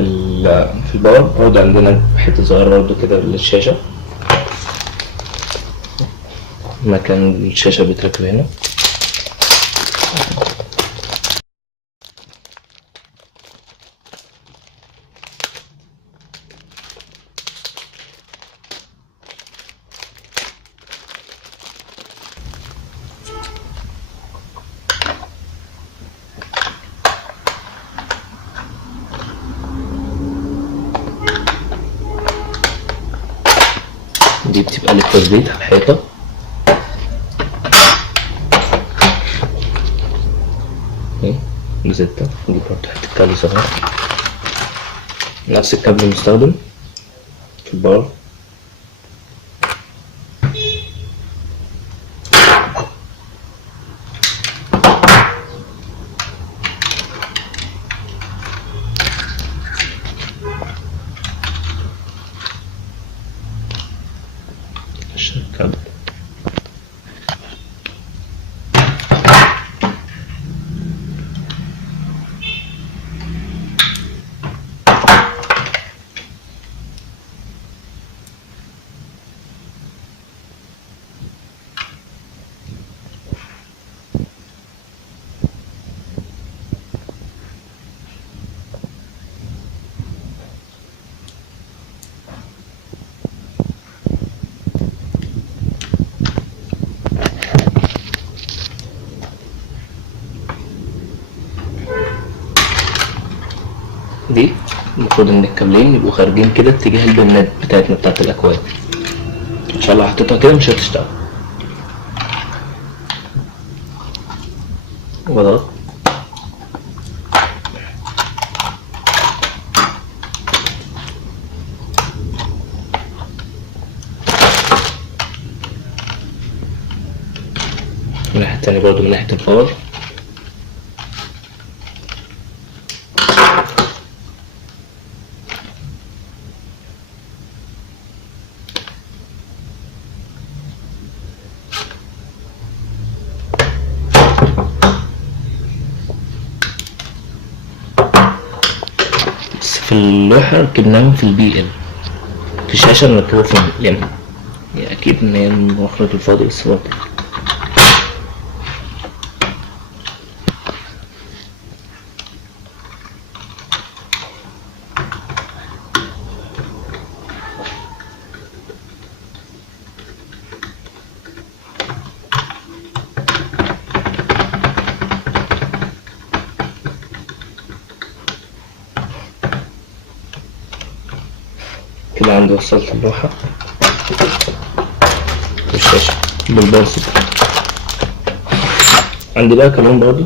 في الباور برضه عندنا حتة صغيرة برضه كده للشاشة، مكان الشاشة بيتركب هنا. دي بتبقى للتثبيت على الحيطة. زيتة دي برضه حتة كابل صغير، نفس الكابل المستخدم في الباور. الكابل دي المفروض ان الكابلين يبقوا خارجين كده اتجاه البنات بتاعتنا بتاعت الاكواد، ان شاء الله حطيتها كده مش هتشتغل. وضغط من الناحية التانية برضه من ناحية الباور. في اللوحة ركبناهم في البي ال، في الشاشة نركبه في الام، يعني أكيد إن هي المخرج الفاضي بس برضه. كده عندي وصلت اللوحة والشاشة بالبنص. عندي بقى كمان برضه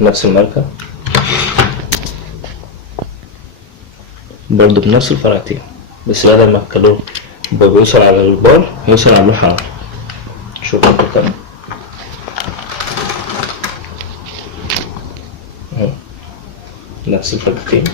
نفس الماركة برضه بنفس الفرعتين، بس بدل ما الكالون بيوصل على البار يوصل على اللوحة على طول. شوف كده نفس الفرعتين.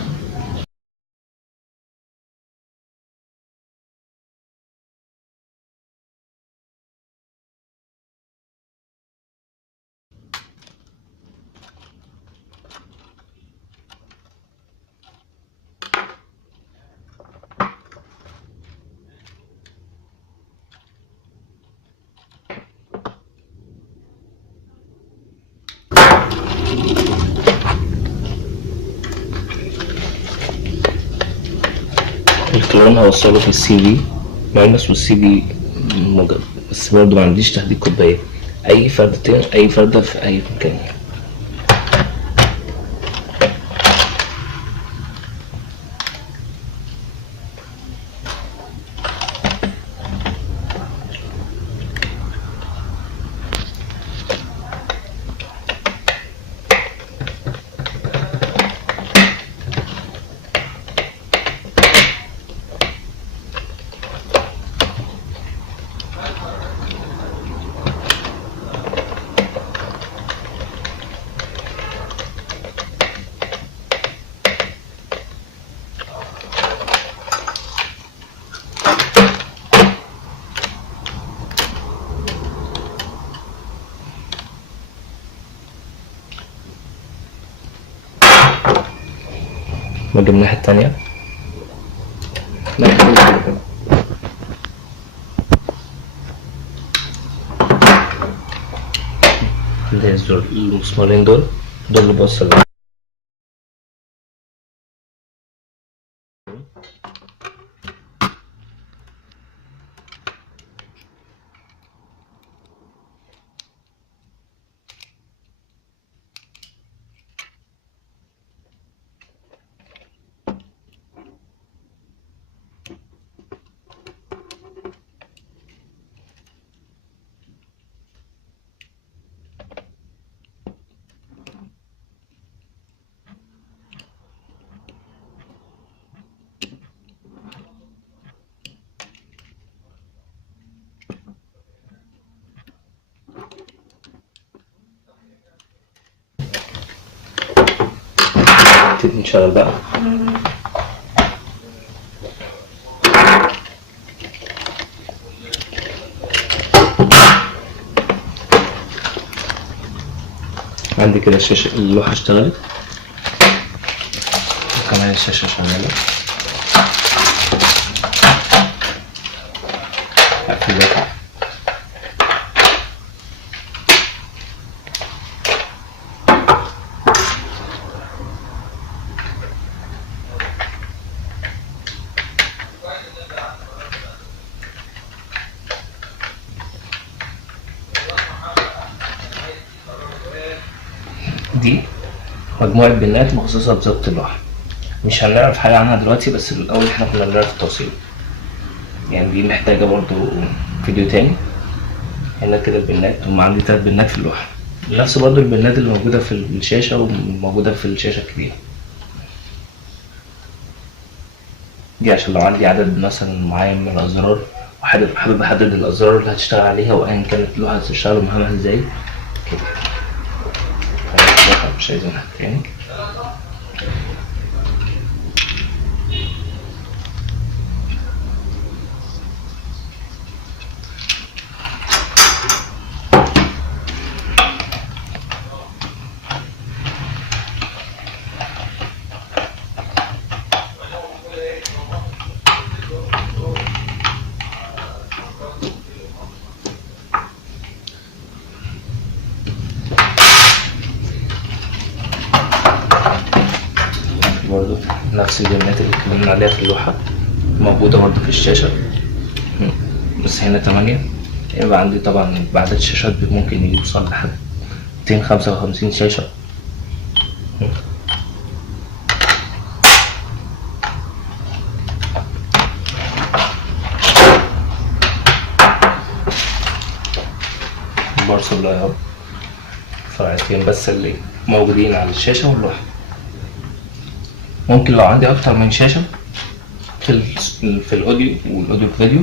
الكلام هوصله في السي في ماينس والسي في موجب، بس برضه ما عنديش تحديد كوباية، أي فردتين أي فردة في أي مكان. باجي من الناحية التانية اللي هي الزر المسمارين دول اللي بوصل. نبتدي نشغل بقى. عندي كده الشاشة، اللوحة اشتغلت وكمان الشاشة شغالة. هقفل ده. دي مجموعة بنات مخصصة بظبط اللوحة، مش هنعرف حاجة عنها دلوقتي، بس الأول احنا كنا بنعرف التوصيل. يعني دي محتاجة برضو فيديو تاني. هنا كده البنات، هم عندي 3 بنات في اللوحة، نفس برضو البنات اللي موجودة في الشاشة وموجودة في الشاشة الكبيرة. دي عشان لو عندي عدد مثلا معين من الأزرار وحابب أحدد الأزرار اللي هتشتغل عليها وأيا كانت اللوحة هتشتغل مهمها ازاي كده. مش عايزينها تاني. برضو نفس البيانات اللي اتكلمنا عليها في اللوحة موجودة برضو في الشاشة، بس هنا 8. يبقى عندي طبعا بعدد الشاشات ممكن يوصل لحد 255 شاشة. بنوصل له فرعتين بس اللي موجودين على الشاشة واللوحة. ممكن لو عندي أكتر من شاشة في الأوديو والأوديو فيديو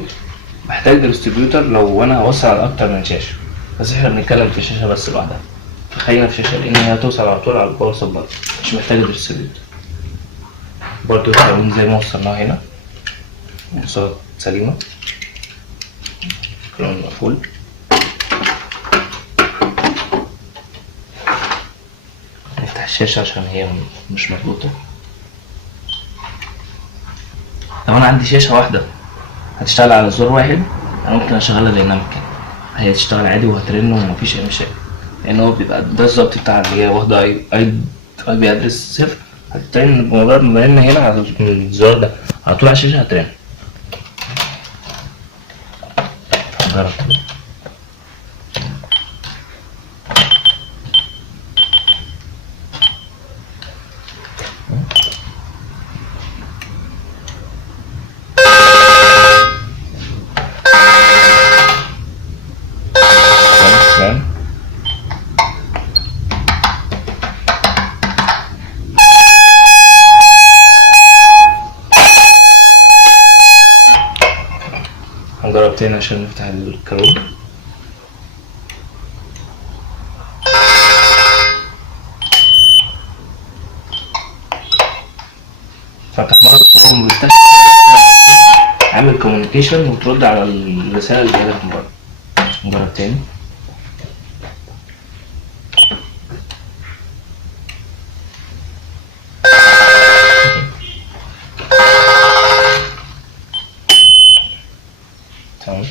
بحتاج ديستريبيوتر لو أنا هوصل على أكتر من شاشة، بس احنا بنتكلم في شاشة بس لوحدها، فخلينا في شاشة لأن هي هتوصل على طول على الباور سبلاي، مش محتاجة ديستريبيوتر. برضو التأمين زي ما وصلناه هنا، وصلت سليمة، كلام مقفول. نفتح الشاشة عشان هي مش مربوطة. لو أنا عندي شاشة واحدة هتشتغل على زر واحد، أنا ممكن أشغلها ديناميك، هي تشتغل عادي وهترن ومفيش أي مشاكل، لأن هو بيبقى ده الظبط بتاع اللي هي واخدة أي بي أدرس 0، هترن بمجرد ما رن هنا على الزر ده على طول على الشاشة هترن. هنجرب كده. تمام. هنجرب تاني عشان نفتح الكروت. فتح مرة بس هو مبيفتحش، عامل كوميونيكيشن وترد على الرسالة اللي جايلك من بره. نجرب تاني. تمام.